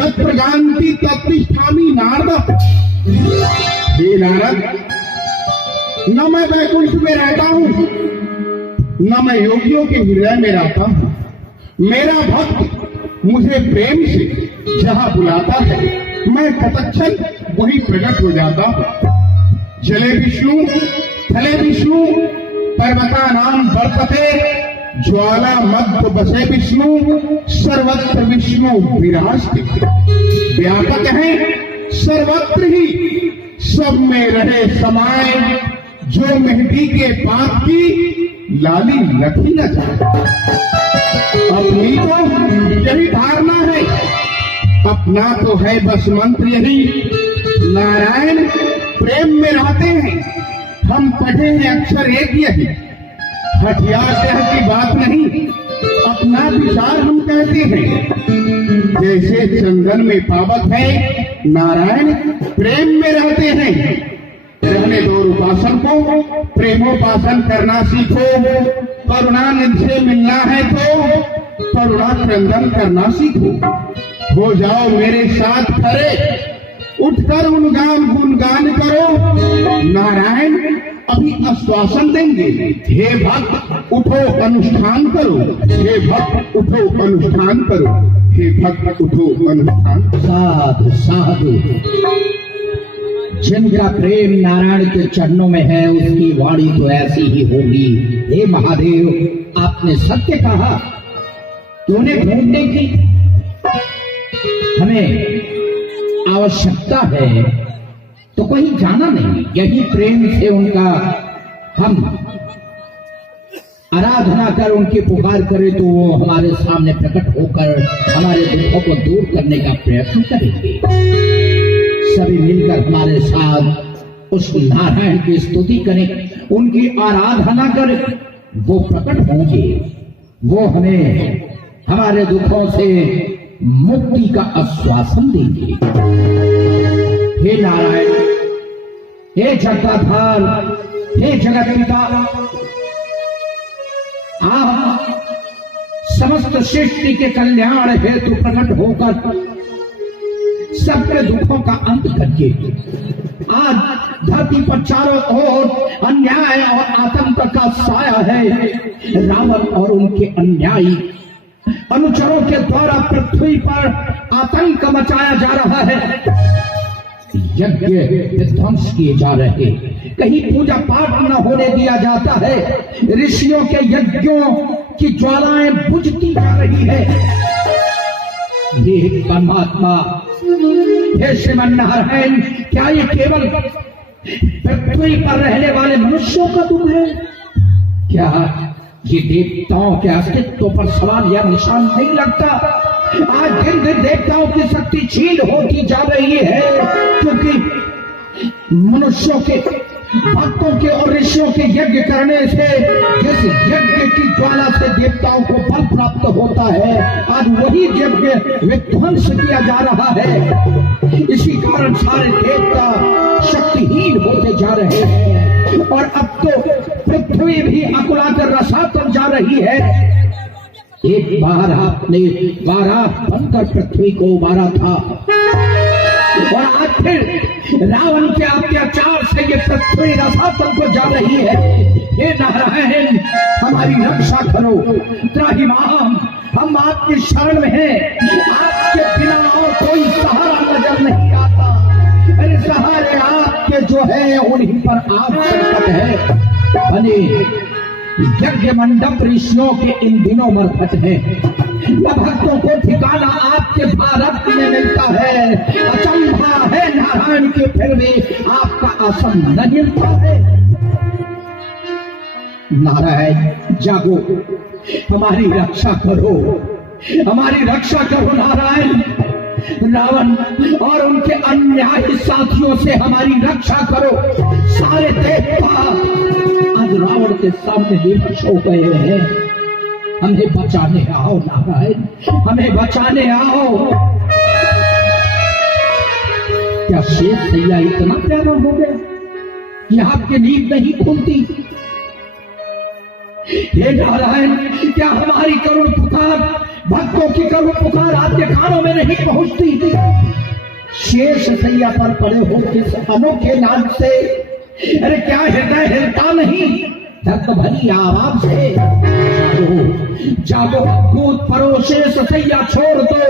जब प्रजान्ति तत्तिष्ठामि नारद। हे नारद, न मैं वैकुंठ में रहता हूं, न मैं योगियों के हृदय में रहता हूं। मेरा भक्त मुझे प्रेम से जहां बुलाता है, मैं तत्क्षण वही प्रकट हो जाता हूं। जले विष्णु, थले विष्णु, पर्वता नाम वर्तते, ज्वाला मध्य बसे विष्णु, सर्वत्र विष्णु विराजते। व्यापक है सर्वत्र ही, सब में रहे समाए, जो मेहंदी के पात की लाली लखी न जाए। अपनी तो यही धारणा है, अपना तो है बस मंत्र यही। नारायण प्रेम में रहते हैं, हम पढ़े हैं अक्षर एक यही। हथियार तह की बात नहीं, अपना विचार हम कहते हैं। जैसे चंदन में पावक है, नारायण प्रेम में रहते हैं। रहने दो उपासन को, प्रेमोपासन करना सीखो। करुणानिधि से मिलना है तो करुणा क्रंदन करना सीखो। हो जाओ मेरे साथ खड़े, उठकर उनगान गुणगान करो। नारायण अभी आश्वासन देंगे। हे भक्त उठो अनुष्ठान करो, हे भक्त उठो अनुष्ठान करो, हे भक्त उठो अनुष्ठान। साधु साधु, जिनका प्रेम नारायण के चरणों में है, उसकी वाणी तो ऐसी ही होगी। हे महादेव, आपने सत्य कहा कि उन्हें ढूंढने की हमें आवश्यकता है, तो कहीं जाना नहीं। यही प्रेम से उनका हम आराधना कर, उनकी पुकार करें, तो वो हमारे सामने प्रकट होकर हमारे दुखों को दूर करने का प्रयत्न करेंगे। सभी मिलकर हमारे साथ उस नारायण की स्तुति करें, उनकी आराधना करें। वो प्रकट होंगे, वो हमें हमारे दुखों से मुक्ति का आश्वासन देंगे। हे नारायण, हे जगदाधार, हे जगत पिता, आप समस्त सृष्टि के कल्याण हेतु प्रकट होकर सबके दुखों का अंत करके आज धरती पर चारों ओर अन्याय और आतंक का साया है। रावण और उनके अन्यायी अनुचरों के द्वारा पृथ्वी पर आतंक मचाया जा रहा है। यज्ञ विध्वंस किए जा रहे, कहीं पूजा पाठ न होने दिया जाता है। ऋषियों के यज्ञों की ज्वालाएं बुझती जा रही है। हे परमात्मा, हे श्रीमन नारायण, क्या ये केवल पृथ्वी पर रहने वाले मनुष्यों का दुख है? क्या ये देवताओं के अस्तित्व पर सवाल या निशान नहीं लगता? आज दिन दिन देवताओं की शक्ति क्षीण होती जा रही है, क्योंकि मनुष्यों के, भक्तों के और ऋषियों के यज्ञ करने से जिस यज्ञ की ज्वाला से देवताओं को फल प्राप्त होता है, आज वही यज्ञ विध्वंस किया जा रहा है। इसी कारण सारे देवता शक्तिहीन होते जा रहे हैं और अब तो पृथ्वी भी अकुलाकर रसातल जा रही है। एक बार आपने वाराह बनकर पृथ्वी को उबारा था और आज फिर रावण के अत्याचार से ये पृथ्वी रसातल को जा रही है। हे नारायण, हमारी रक्षा करो, त्राहिमाम, हम आपकी शरण में हैं। आपके बिना और कोई सहारा नजर नहीं आता। अरे सहारे आपके जो है उन्हीं पर आप संकट है। बने यज्ञ मंडप ऋषियों के इन दिनों मरकट है। न भक्तों को ठिकाना आपके भारत में मिलता है। अचंभा है नारायण के, फिर भी आपका आसन न मिलता है। नारायण जागो, हमारी रक्षा करो, हमारी रक्षा करो नारायण। रावण और उनके अन्यायी साथियों से हमारी रक्षा करो। सारे देवता आज रावण के सामने विवश हो गए हैं। हमें बचाने आओ नारायण, हमें बचाने आओ। क्या शेष सैया इतना प्यारा हो गया कि आपकी नींद नहीं खुलती? हे नारायण, क्या हमारी करुण पुकार भक्तों की करुण पुकार आपके कानों में नहीं पहुंचती। शेष सैया पर पड़े हो किस अनोखे नाम से, अरे क्या हृदय हिलता नहीं दर्द भरी आवाज से। जागो कूद परो शेष सैया छोड़ दो,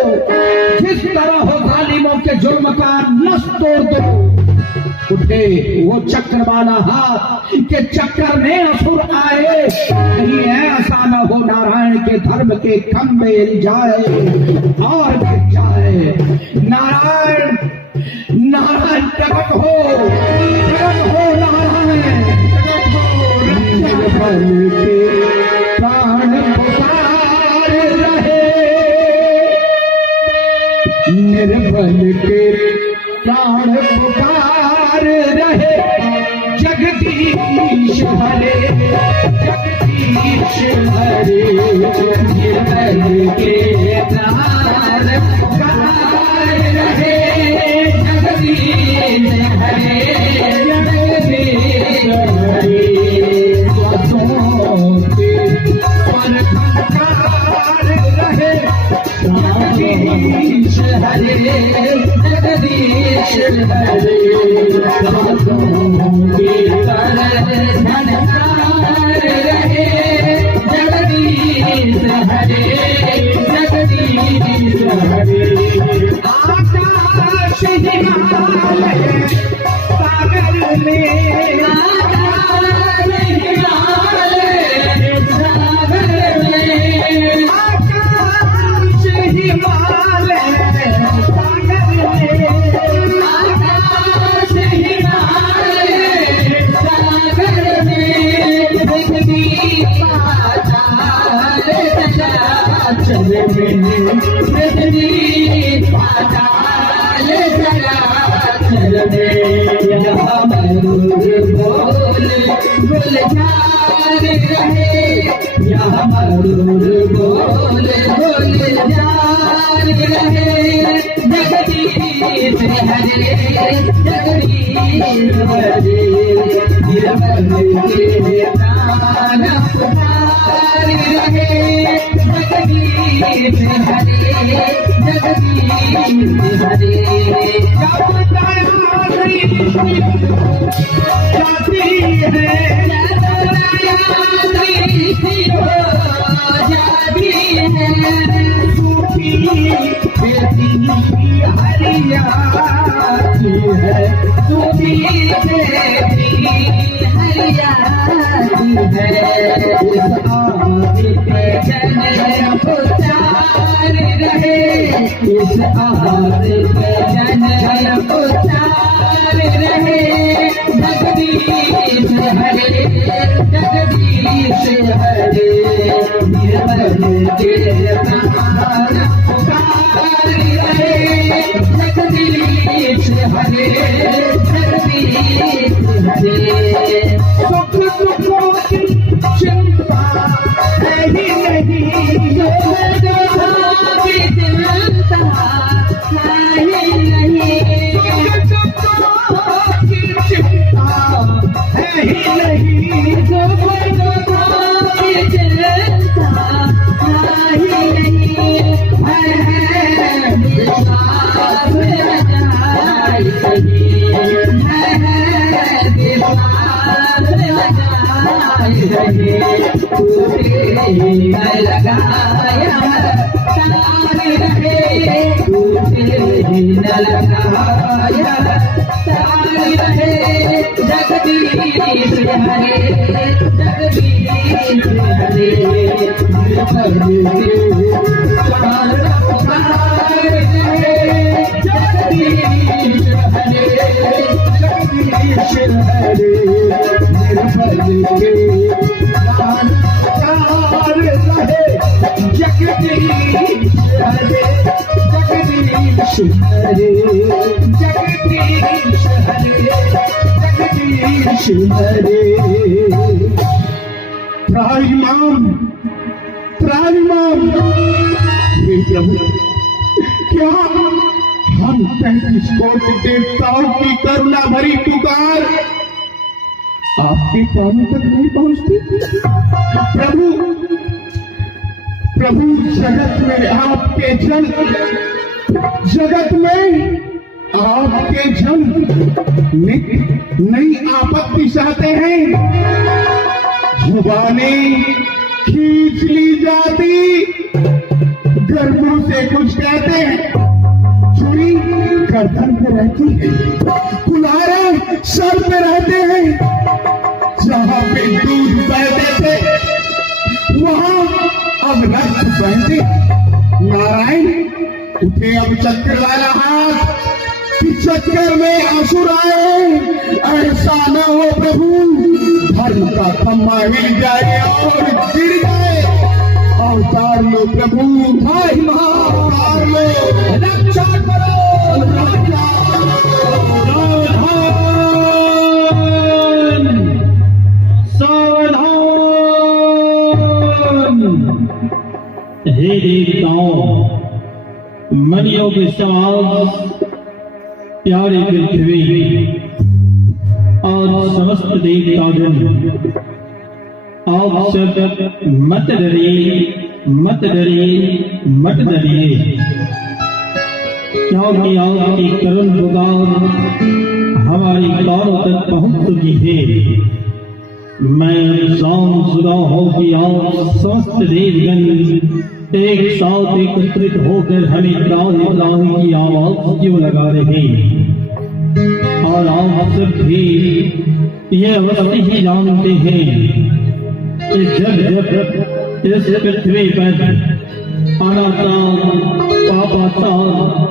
जिस तरह हो जालिमों के जुर्म का नस तोड़ दो। उठे वो चक्र वाला हाथ के चक्कर में असुर आए, नहीं ऐसा न हो नारायण के धर्म के खंभे हिल जाए और गिर जाए। नारायण नारायण प्रकट हो नारायण निर्बल के प्राण पुकार रहे, निर्बल के प्राण पुकार रहे। जगदीश हरे जगदीश हरे, निर्बल के प्राण पुकार रहे। जगदीश हरे जगदीश हरे, स्वतों के पर संकार रहे। जगदीश हरे जगदीश हरे, स्वतों के पर संकार रहे। जगदीश हरे जगदीश हरे। आकाश हिमालय सागर में, आकाश हिमालय सागर में, आकाश हिमालय सागर में, आकाश हिमालय सागर में। पृथ्वी पाताल चराचर में, पृथ्वी पाताल चराचर में। यहाँ मयूर बोल गुलजार रहे, यहाँ मयूर बोल गुलजार रहे। जगदीश हरे जगदीश हरे, निर्बल के प्राण पुकार रहे। जगदीश हरे जगदीश हरे। जब दया दृष्टि जाती है, जब दया दृष्टि हो जाती है, सूखी खेती हरियाती है, सूखी खेती हरियाती है। इस आदि पे जन पुकार रहे, इस आदि पे जन पुकार रहे। जगदीश हरे जगदीश हरे, निर्बल के प्राण पुकार रहे। जगदीश हरे जगदीश हरे। सुख दुखों की चिंता है ही नहीं, सुख दुखों की चिंता है ही नहीं, सुख दुखों की चिंता है ही नहीं, सुख दुखों की चिंता है ही नहीं। है विश्वास लगाई रही, है विश्वास लगाई रही। टूटे न लगाया तार रहे, टूटे न लगाया तार रहे। जगदीश हरे जगदीश हरे, निर्बल के प्राण पुकार रहे। जगदीश हरे जगदीश हरे, निर्बल के प्राण पुकार रहे। जगदीश हरे जगदीश हरे, जगदीश हरे जगदीश हरे। त्राहिमाम त्राहिमाम, हे प्रभु क्या हम 33 कोटि देवताओं की करुणा भरी पुकार आपके पांव तक नहीं पहुंचती? प्रभु प्रभु जगत में आपके जन, जगत में आपके जन नई आपत्ति चाहते हैं। जुबानें खींच ली जाती, गर्दों से कुछ कहते हैं, चुड़ी गर्दन पे रहती है, कुल्हाड़े सर पे रहते हैं। जहां पे दूध बहते थे वहां अब रक्त बहते। नारायण उठे अब चक्कर वाला हाथ कि चक्कर में असुर आए, ऐसा न हो प्रभु, धर्म का खम्मा हिल जाए और गिर जाए। अवतार लो प्रभु, भाई महाअवतार लो, रक्षा करो, रक्षा करो। सावधान, हे देवताओं, मनियों के समाज, प्यारी पृथ्वी और समस्त देवतागण, आप सब मत डरिए, मत डरिए, मत डरिए, क्योंकि आपकी करुण पुकार हमारी कानों तक पहुंच चुकी है। मैं शुदा हूं कि आप समस्त देवगण एक साथ एकत्रित होकर हमें त्राहि त्राहि की आवाज क्यों लगा रहे, और आप सब भी ये अवश्य ही जानते हैं कि जब जब इस पृथ्वी पर अनाचार, पापाचार,